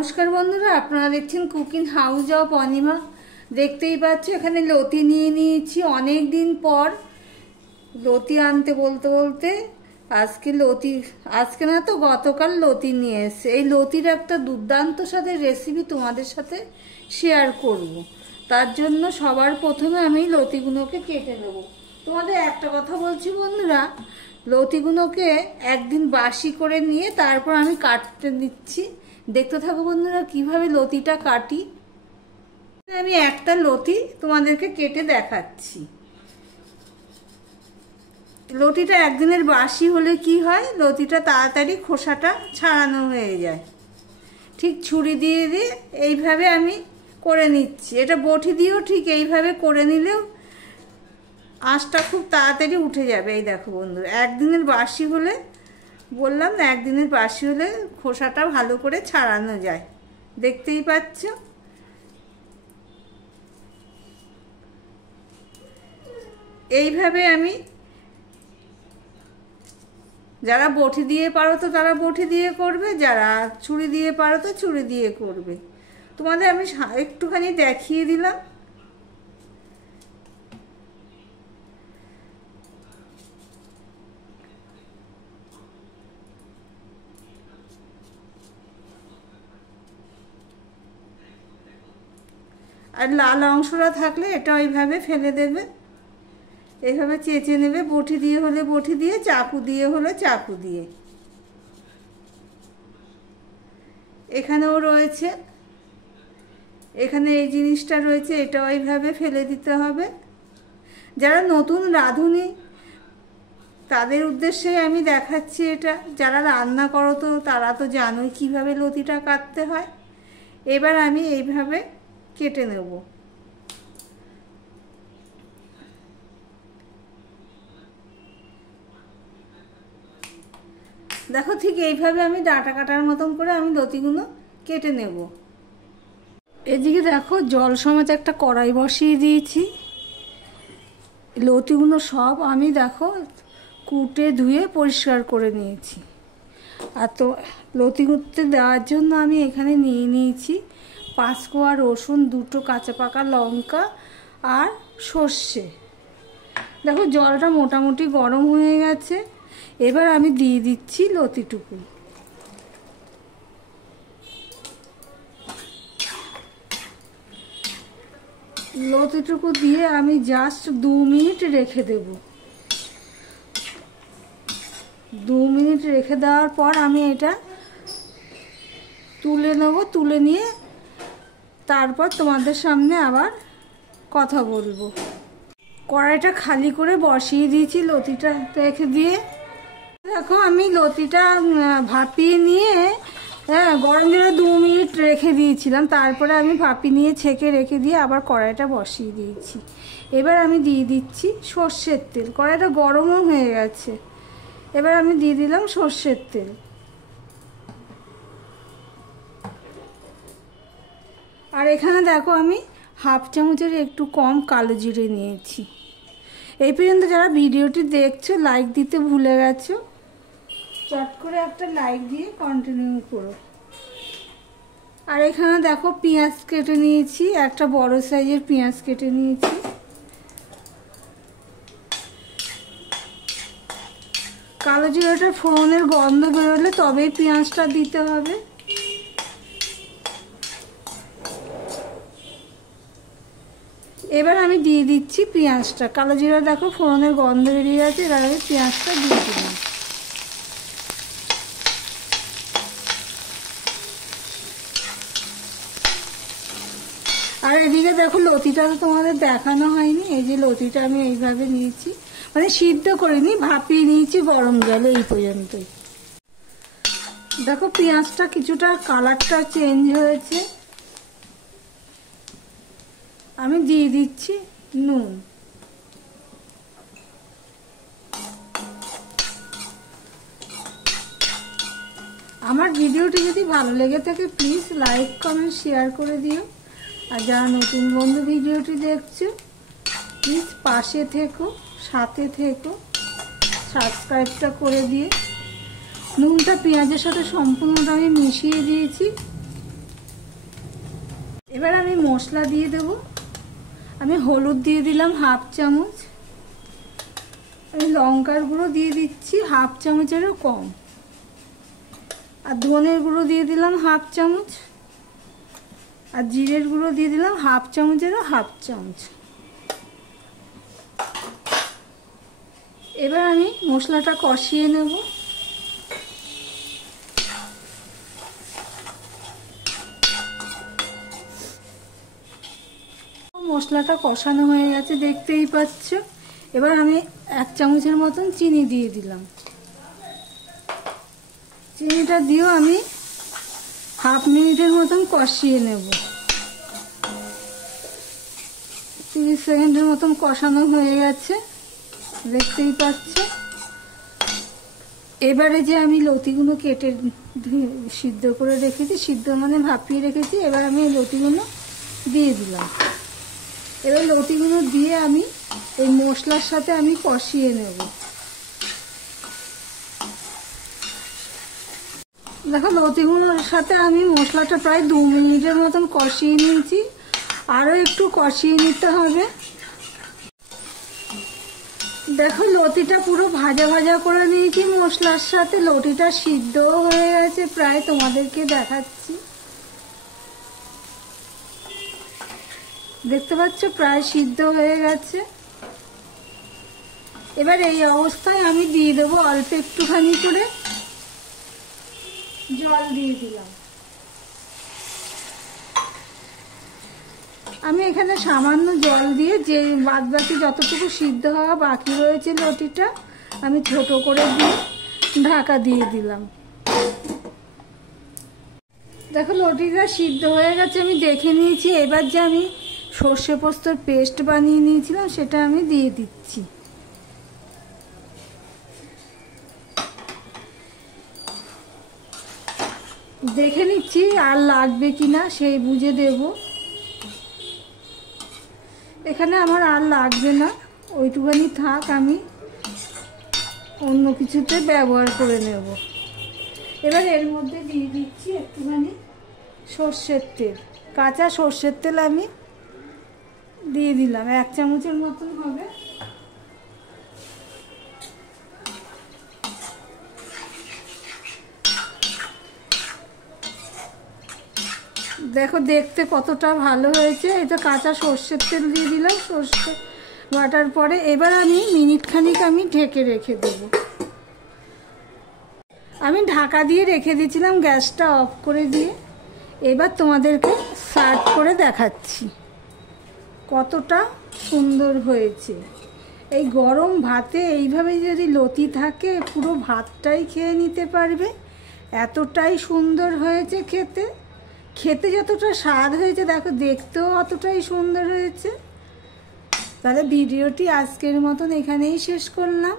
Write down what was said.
নমস্কার বন্ধুরা, আপনারা দেখছেন কুকিং হাউস অফ অনিমা। দেখতেই পাচ্ছ এখানে লতি নিয়ে নিয়েছি অনেক দিন পর। লতি আনতে বলতে বলতে আজকে না তো গতকাল লতি নিয়ে এসছে। এই লতির একটা দুর্দান্ত সাথে রেসিপি তোমাদের সাথে শেয়ার করব। তার জন্য সবার প্রথমে আমি লতিগুলোকে কেটে নেব। তোমাদের একটা কথা বলছি বন্ধুরা, লতিগুলোকে একদিন বাসি করে নিয়ে তারপর আমি কাটতে দিচ্ছি। দেখতে থাকো বন্ধুরা কিভাবে লতিটা কাটি। আমি একটা লতি তোমাদেরকে কেটে দেখাচ্ছি। লতিটা একদিনের বাসি হলে কি হয়, লতিটা তাড়াতাড়ি খোসাটা ছাড়ানো হয়ে যায়। ঠিক ছুরি দিয়ে দিয়ে এইভাবে আমি করে নিচ্ছি। এটা বটি দিয়েও ঠিক এইভাবে করে নিলেও আঁশটা খুব তাড়াতাড়ি উঠে যাবে। এই দেখো বন্ধুরা, একদিনের বাসি হলে, বললাম না, একদিনের বাসি হলে খোসাটা ভালো করে ছাড়ানো যায়। দেখতেই পাচ্ছ এইভাবে আমি, যারা বটি দিয়ে পারো তো তারা বটি দিয়ে করবে, যারা ছুরি দিয়ে পারো তো ছুরি দিয়ে করবে। তোমাদের আমি একটুখানি দেখিয়ে দিলাম। আর লাল অংশটা থাকলে এটা ওইভাবে ফেলে দেবে, এইভাবে চেঁচে নেবে। বটি দিয়ে হলে বটি দিয়ে, চাকু দিয়ে হলে চাকু দিয়ে। এখানেও রয়েছে, এখানে এই জিনিসটা রয়েছে, এটা ওইভাবে ফেলে দিতে হবে। যারা নতুন রাঁধুনি তাদের উদ্দেশ্যে আমি দেখাচ্ছি এটা। যারা রান্না করো তো তারা তো জানোই কিভাবে লতিটা কাটতে হয়। এবার আমি এইভাবে কেটে নেব। দেখো ঠিক এইভাবে আমি ডাঁটা কাটার মতন করে আমি লতিগুলো কেটে নেব। এদিকে দেখো জল সমেত একটা কড়াই বসিয়ে দিয়েছি। লতিগুলো সব আমি দেখো কুটে ধুয়ে পরিষ্কার করে নিয়েছি। আর তো লতি কুটতে দেওয়ার জন্য আমি এখানে নিয়ে নিয়েছি 5 কোয়া রসুন, 2টো কাঁচা পাকা লঙ্কা আর সর্ষে। দেখো জলটা মোটামুটি গরম হয়ে গেছে। এবার আমি দিয়ে দিচ্ছি লতিটুকু। লতিটুকু দিয়ে আমি জাস্ট 2 মিনিট রেখে দেব। 2 মিনিট রেখে দেওয়ার পর আমি এটা তুলে নেব। তুলে নিয়ে তারপর তোমাদের সামনে আবার কথা বলবো। কড়াইটা খালি করে বসিয়ে দিয়েছি লতিটা রেখে দিয়ে। দেখো আমি লতিটা ভাপিয়ে নিয়ে গরম জলে 2 মিনিট রেখে দিয়েছিলাম। তারপরে আমি ভাপিয়ে নিয়ে ছেঁকে রেখে দিয়ে আবার কড়াইটা বসিয়ে দিয়েছি। এবার আমি দিয়ে দিচ্ছি সর্ষের তেল। কড়াইটা গরমও হয়ে গেছে। এবার আমি দিয়ে দিলাম সর্ষের তেল। আর এখানে দেখো আমি 1/2 চামচের একটু কম কালো জিরে নিয়েছি। এই পর্যন্ত যারা ভিডিওটি দেখছো লাইক দিতে ভুলে গেছো, চট করে একটা লাইক দিয়ে কন্টিনিউ করো। আর এখানে দেখো পেঁয়াজ কেটে নিয়েছি, একটা বড় সাইজের পেঁয়াজ কেটে নিয়েছি। কালো জিরাটা ফোড়নের গন্ধ বেরোলে তবেই পেঁয়াজটা দিতে হবে। এবার আমি দিয়ে দিচ্ছি পেঁয়াজটা। কালো জিরা দেখো ফোড়নের গন্ধ বেরিয়ে গেছে। এবার আমি পেঁয়াজটা দিয়ে দিলাম। আর এদিকে দেখো লতিটা তো তোমাদের দেখানো হয়নি। এই যে লতিটা আমি এইভাবে নিয়েছি, মানে সিদ্ধ করিনি, ভাপিয়ে নিয়েছি গরম জলে এই পর্যন্তই। দেখো পেঁয়াজটা কিছুটা কালারটা চেঞ্জ হয়েছে। আমি দিয়ে দিচ্ছি নুন। আমার ভিডিওটি যদি ভালো লেগে থাকে প্লিজ লাইক, কমেন্ট, শেয়ার করে দিও। আর যারা নতুন বন্ধু ভিডিওটি দেখছো প্লিজ পাশে থেকো, সাথে থেকো, সাবস্ক্রাইবটা করে দিয়ে। নুনটা পেঁয়াজের সাথে সম্পূর্ণটা আমি মিশিয়ে দিয়েছি। এবার আমি মশলা দিয়ে দেব। আমি হলুদ দিয়ে দিলাম 1/2 চামচ, আমি লঙ্কার গুঁড়ো দিয়ে দিচ্ছি 1/2 চামচেরও কম, আর ধনের গুঁড়ো দিয়ে দিলাম 1/2 চামচ, আর জিরের গুঁড়ো দিয়ে দিলাম 1/2 চামচেরও 1/2 চামচ। এবার আমি মশলাটা কষিয়ে নেব। মশলাটা কষানো হয়ে গেছে, দেখতেই পাচ্ছ। এবার আমি 1 চামচের মতন চিনি দিয়ে দিলাম। চিনিটা দিয়েও আমি 1/2 মিনিটের মতন কষিয়ে নেব। 30 সেকেন্ডের মতন কষানো হয়ে গেছে, দেখতেই পাচ্ছ। এবারে যে আমি লতিগুলো কেটে সিদ্ধ করে রেখেছি, সিদ্ধ মানে ভাপিয়ে রেখেছি, এবার আমি এই লতিগুলো দিয়ে দিলাম। এবার লতিগুলো দিয়ে আমি এই মশলার সাথে আমি কষিয়ে নেব। দেখো লতিগুলোর সাথে আমি মশলাটা প্রায় 2 মিনিটের মতন কষিয়ে নিয়েছি, আরও একটু কষিয়ে নিতে হবে। দেখো লতিটা পুরো ভাজা ভাজা করে নিয়েছি মশলার সাথে, লতিটা সিদ্ধও হয়ে গেছে প্রায়, তোমাদেরকে দেখাচ্ছি। দেখতে পাচ্ছ প্রায় সিদ্ধ হয়ে গেছে। এবার এই অবস্থায় আমি দিয়ে দেবো অল্প একটুখানি করে জল দিয়ে দিলাম। আমি এখানে সামান্য জল দিয়ে যে বাদবাকি যতটুকু সিদ্ধ হওয়া বাকি রয়েছে লতিটা আমি ছোট করে দিয়ে ঢাকা দিয়ে দিলাম। দেখো লতিটা সিদ্ধ হয়ে গেছে, আমি দেখে নিয়েছি। এবার যে আমি সর্ষে পোস্তর পেস্ট বানিয়ে নিয়েছিলাম সেটা আমি দিয়ে দিচ্ছি। দেখে নিচ্ছি আর লাগবে কিনা, সেই বুঝে দেব। এখানে আমার আর লাগবে না, ওইটুখানি থাক, আমি অন্য কিছুতে ব্যবহার করে নেব। এবার এর মধ্যে দিয়ে দিচ্ছি একটুখানি সর্ষের তেল, কাঁচা সর্ষের তেল আমি দিয়ে দিলাম, 1 চামচের মতন হবে। দেখো দেখতে কতটা ভালো হয়েছে। এটা কাঁচা সর্ষের তেল দিয়ে দিলাম, সর্ষে বাটার পরে। এবার আমি মিনিটখানিক আমি ঢেকে রেখে দেব। আমি ঢাকা দিয়ে রেখে দিয়েছিলাম, গ্যাসটা অফ করে দিয়ে। এবার তোমাদেরকে সার্ভ করে দেখাচ্ছি কতটা সুন্দর হয়েছে। এই গরম ভাতে এইভাবে যদি লতি থাকে পুরো ভাতটাই খেয়ে নিতে পারবে, এতটাই সুন্দর হয়েছে খেতে। খেতে যতটা স্বাদ হয়েছে দেখো, দেখতেও অতটাই সুন্দর হয়েছে। তাহলে ভিডিওটি আজকের মতন এখানেই শেষ করলাম।